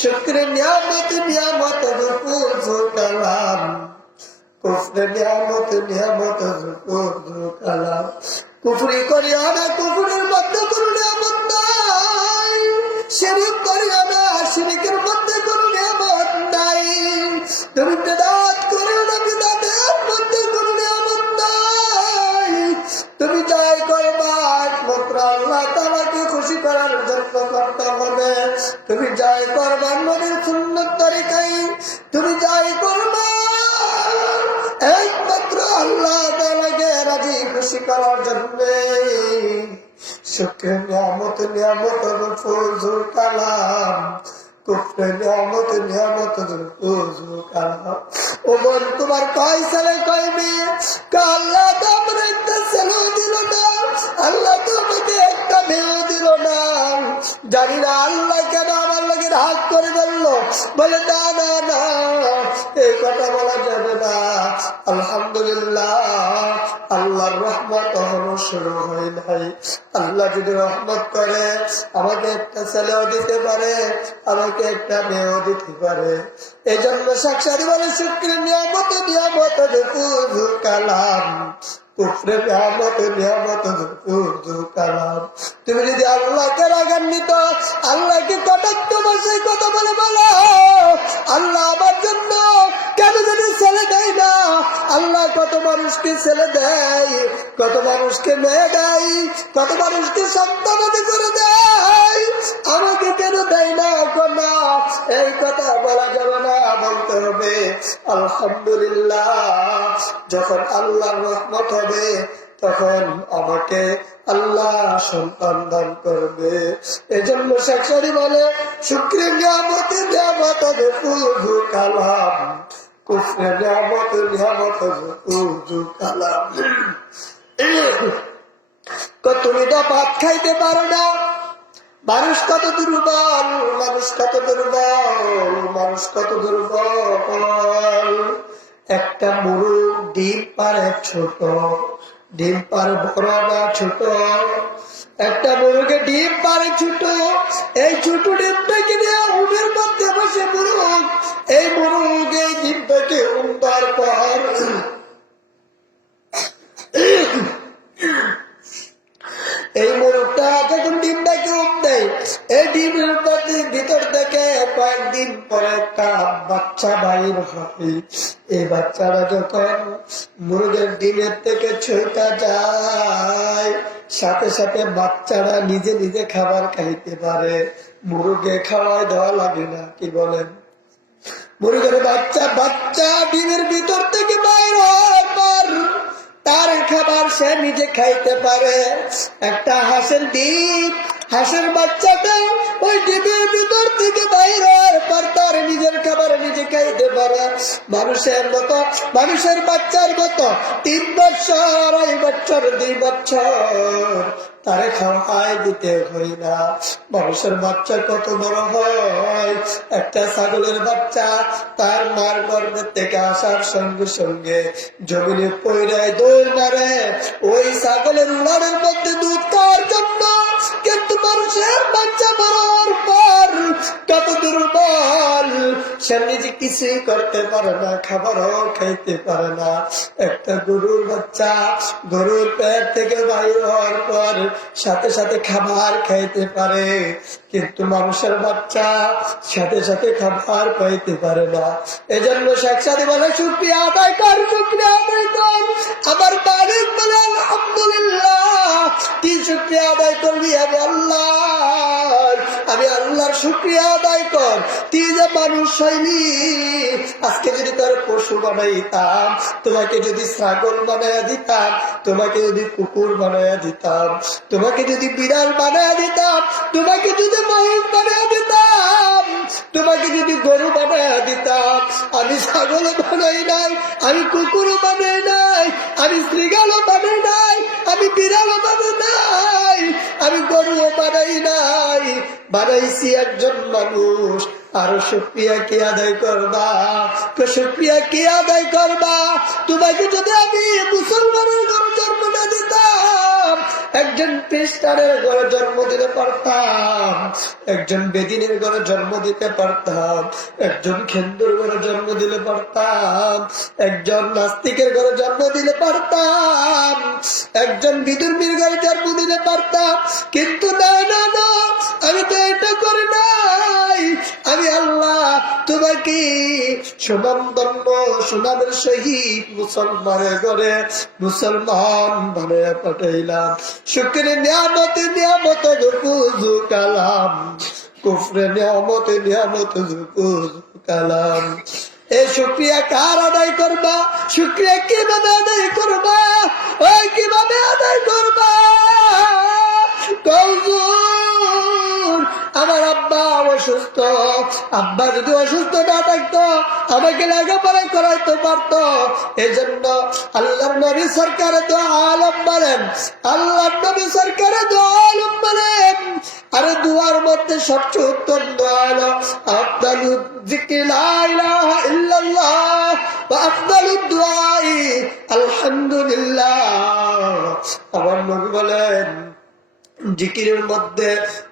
শুক্র নিয়ামত নিয়ামত রুকু কালাম কুফরে নিয়ামত নিয়ামত রুকু কালাম কুফরি করিয়া না, কুফরের মধ্যে কোনো নিয়ামত নাই। শিরিক করিয়া না, শিরিকের মধ্যে কোনো নিয়ামত নাই। তুমি বেদাত করিও না বেদাতের মধ্যে কোনো নিয়ামত নাই। তুমি যাই করবা একমাত্র আল্লাহ তালাকে খুশি করার জন্য করতে একমাত্র আল্লাহ তালাকে রাজি খুশি করার জন্য শুক্র নিয়ামত নিয়ামত ফুল কালাম। কুফরে কালাম। তোমার আল্লাহ তো একটা ছেলেও আল্লাহ আমাকে একটা মেয়েও দিল না। জানি না আল্লাহ কেন আমার লাগে রাগ করে বলল। বলে, না না না, এই কথা বলা যাবে না। আলহামদুলিল্লাহ, আল্লাহর রহমত এখনও শুরু হয় নাই। আল্লাহ যদি রহমত করে, আমাকে একটা ছেলেও দিতে পারে, আমাকে একটা মেয়েও দিতে পারে। এই জন্য সাক্ষাৎ বলে শুক্র নিয়ামত নিয়ামত কালাম। কুফরে নিয়ামত নিয়ামত কালাম তুমি যদি আল্লাহকে রাগান্বিত, আল্লাহকে কটাক্ষ বসে কথা বলে বলো, আল্লাহ আমার জন্য কেন যদি ছেলে দেয় না। আল্লাহ কত মানুষকে ছেলে দেয়, কত মানুষকে মেয়ে দেয়, কত মানুষকে সন্তানাদি করে দেয়। আমাকে কেন দেয় না না এই কথা বলা যাবে হবে। আলহামদুলিল্লাহ। যখন আল্লাহর রহমত হবে, তখন আমাকে আল্লাহ সন্তান দান করবে। এজন্য শেখারি বলে কালাম। কুফরে নিয়ামত তুমি তো ভাত খাইতে পারো না। মানুষ কত দুর্বল, মানুষ কত দুর্বল, মানুষ কত দুর্বল। একটা মুরুগ ডিম পারে ছোট, ডিম পারে বড় না ছোট। একটা মুরুগে ডিম পারে ছোট, এই ছোট ডিমটাকে নিয়ে উমের মধ্যে বসে মুরুগ এই মুরুগ এই ডিমটাকে উমবার পর এই মোরগটা যখন ডিমটাকে উম দেয় এই ডিমের ভিতর থেকে কয়েকদিন পরে একটা বাচ্চা বাইর হয় এই বাচ্চারা যখন মুরগের ডিমের থেকে ছুঁটা যায়, সাথে সাথে বাচ্চারা নিজে নিজে খাবার খাইতে পারে। মুরগে খাওয়াই দেওয়া লাগে না, কি বলেন? মুরগের বাচ্চা বাচ্চা ডিমের ভিতর থেকে বাইর তার খাবার সে নিজে খাইতে পারে। একটা হাঁসের ডিম হাঁসের বাচ্চাটা ওই ডিমের ভিতর থেকে বাইর হওয়ার পর তার নিজের খাবার নিজে খাইতে পারে। মানুষের মতো, মানুষের বাচ্চার মতো তিন বছর, আড়াই বছর, দুই বছর তারে খাওয়াই দিতে হয় না। মানুষের বাচ্চা কত বড় হয়। একটা ছাগলের বাচ্চা তার মার গর্ভের থেকে আসার সঙ্গে সঙ্গে জমিনে পৈরায় দৌড় মারে। ওই ছাগলের উড়ানের মধ্যে দুধ খাওয়ার জন্য দুর্বল সে নিজে কিছুই করতে পারে না, খাবারও খাইতে পারে না। একটা গরুর বাচ্চা গরুর পেট থেকে বাইর হওয়ার পর সাথে সাথে খাবার খাইতে পারে। কিন্তু মানুষের বাচ্চা সাথে সাথে খাবার পাইতে পারে না। এজন্য সাদি বলে, শুক্রিয়া আদায় কর, শুক্রিয়া আদায় কর। আমার মালিক বলে আলহামদুলিল্লাহ। কি শুক্রিয়া আদায় করবি আমি আল্লাহ? শুক্রিয়া আদায় কর। তুই যে মানুষ হইলি আজকে যদি তার পশু বানাইতাম, তোমাকে যদি ছাগল বানাইয়া দিতাম, তোমাকে যদি কুকুর বানাইয়া দিতাম, তোমাকে যদি বিড়াল বানাইয়া দিতাম, তোমাকে যদি মহিষ বানাইয়া দিতাম, তোমাকে যদি গরু বানাইয়া দিতাম, আমি ছাগল বানাই নাই, আমি কুকুর বানাই নাই, আমি শ্রীগালও বানাই নাই, আমি বিড়ালও বানাই নাই আমি গরুও বানাই নাই। বানাইছি একজন মানুষ। আরও সুপ্রিয়া কি আদায় করবা? শুক্রিয়া কি আদায় করবা? তোমাকে যদি আমি মুসলমানের একজন খ্রিস্টানের ঘরে জন্ম দিতে পারতাম, একজন বেদিনের ঘরে জন্ম দিতে পারতাম, একজন খেন্দুর ঘরে জন্ম দিলে পারতাম, একজন নাস্তিকের ঘরে জন্ম দিলে পারতাম, একজন বিদুর্মীর ঘরে জন্ম দিলে পারতাম। কিন্তু না না না, আমি তো এটা করি আল্লাহ তোমাকে সুনাম দণ্ড সুনামের সহিত মুসলমানের ঘরে মুসলমান পাঠাইলাম। নিয়ামতে জুকু কালাম। কুফরে নিয়ামতে জুকু কালাম। এ শুক্রিয়া কার আদায় করবা? শুক্রিয়া কীভাবে আদায় করবা? ওই কীভাবে আদায় করবা? আমার আব্বা অসুস্থ। আব্বা যদি অসুস্থ না থাকতো, আমাকে লেখাপড়া করাইতে পারতো। এজন্য আল্লাহর নবী সরকারে তো আলম বলেন আল্লাহর নবী সরকারে তো আলম বলেন আরে দুয়ার মধ্যে সবচেয়ে উত্তম দোয়া হলো, আফদালু যিকরি লা ইলাহা ইল্লাল্লাহ ওয়া আফদালু দুআই আলহামদুলিল্লাহ। আমার নবী বলেন, জিকিরের মধ্যে